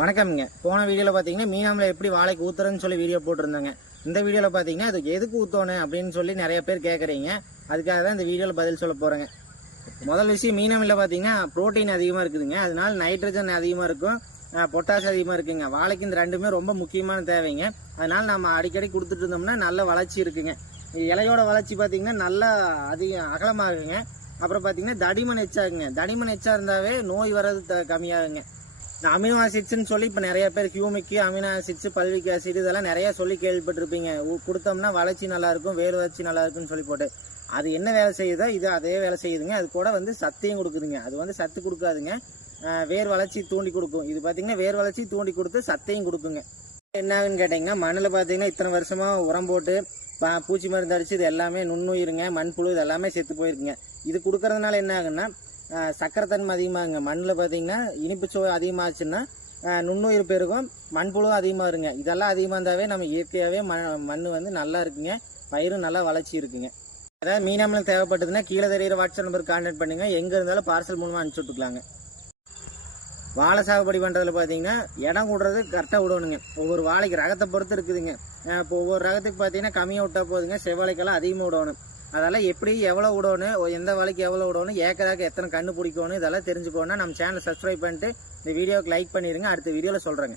வணக்கம்ங்க. போன வீடியோவில் பார்த்தீங்கன்னா மீனாமில் எப்படி வாழைக்கு ஊற்றுறதுன்னு சொல்லி வீடியோ போட்டிருந்தாங்க. இந்த வீடியோவில் பார்த்தீங்கன்னா அதுக்கு எதுக்கு ஊற்றணும் அப்படின்னு சொல்லி நிறைய பேர் கேட்குறீங்க. அதுக்காக தான் இந்த வீடியோவில் பதில் சொல்ல போகிறேங்க. முதல் விஷயம், மீனாமில் பார்த்தீங்கன்னா ப்ரோட்டீன் அதிகமாக இருக்குதுங்க. அதனால நைட்ரஜன் அதிகமாக இருக்கும், பொட்டாஸ் அதிகமாக இருக்குங்க. வாழைக்கு இந்த ரெண்டுமே ரொம்ப முக்கியமான தேவைங்க. அதனால் நம்ம அடிக்கடி கொடுத்துட்டு இருந்தோம்னா நல்ல வளர்ச்சி இருக்குங்க. இலையோட வளர்ச்சி பார்த்தீங்கன்னா நல்லா அகலமாகுங்க. அப்புறம் பார்த்தீங்கன்னா தடிமன் எச்சாகுங்க. தடிமன் எச்சா இருந்தாவே நோய் வர்றது கம்மியாகுங்க. இந்த அமினோ ஆசிட்ஸ்ன்னு சொல்லி இப்போ நிறைய பேர் ஹியூமிக்கு, அமினோ ஆசிட்ஸ், பல்விக் ஆசிட் இதெல்லாம் நிறைய சொல்லி கேள்விப்பட்டிருப்பீங்க. கொடுத்தோம்னா வளர்ச்சி நல்லாயிருக்கும், வேர் வளர்ச்சி நல்லா இருக்குன்னு சொல்லி போட்டு அது என்ன வேலை செய்யுதோ இது அதே வேலை செய்யுதுங்க. அது கூட சத்தையும் கொடுக்குதுங்க. அது சத்து கொடுக்காதுங்க, வேர் வளர்ச்சி தூண்டி கொடுக்கும். இது பார்த்தீங்கன்னா வேர் வளர்ச்சி தூண்டி கொடுத்து சத்தையும் கொடுக்குங்க. என்னாகுன்னு கேட்டிங்கன்னா, மண்ணில் பார்த்தீங்கன்னா இத்தனை வருஷமாக உரம் போட்டு பூச்சி மருந்து அடிச்சு இது எல்லாமே நுண்ணுயிருங்க, மண்புழு இது எல்லாமே செத்து போயிருக்குங்க. இது கொடுக்கறதுனால என்ன ஆகுன்னா சக்கரைத்தன்மை அதிகமாகுங்க. மண்ணில் பார்த்தீங்கன்னா இனிப்பு சுவை அதிகமாகச்சுன்னா நுண்ணுயிர் பெருகும், மண்புழு அதிகமாக இருங்க. இதெல்லாம் அதிகமாக இருந்தாவே நம்ம இயற்கையாகவே மண் நல்லா இருக்குங்க, பயிரும் நல்லா வளர்ச்சி இருக்குங்க. அதாவது மீனாமில் தேவைப்பட்டதுன்னா கீழே தெரிகிற வாட்ஸ்அப் நம்பருக்கு கான்டாக்ட் பண்ணுங்க. எங்கே இருந்தாலும் பார்சல் மூலமாக அனுப்பிச்சி விட்டுக்கலாங்க. வாழை சாகுபடி பண்ணுறதுல பார்த்தீங்கன்னா இடம் விடுறது கரெக்டாக விடணுங்க. ஒவ்வொரு வாழைக்கு ரகத்தை பொறுத்து இருக்குதுங்க. இப்போ ஒவ்வொரு ரகத்துக்கு பார்த்தீங்கன்னா கம்மியாக விட்டால் போதுங்க, செவ்வாழைக்கெல்லாம் அதிகமாக விடணும். அதெல்லாம் எப்படி எவ்வளோ விடணும், எந்த வாழைக்கு எவ்வளோ விடணும், ஏக்கராக்கு எத்தனை கன்று பிடிக்கணும், இதெல்லாம் தெரிஞ்சுக்கணுன்னா நம்ம சேனலை சப்ஸ்கிரைப் பண்ணிட்டு இந்த வீடியோவுக்கு லைக் பண்ணிடுங்க. அடுத்த வீடியோவில் சொல்கிறேங்க.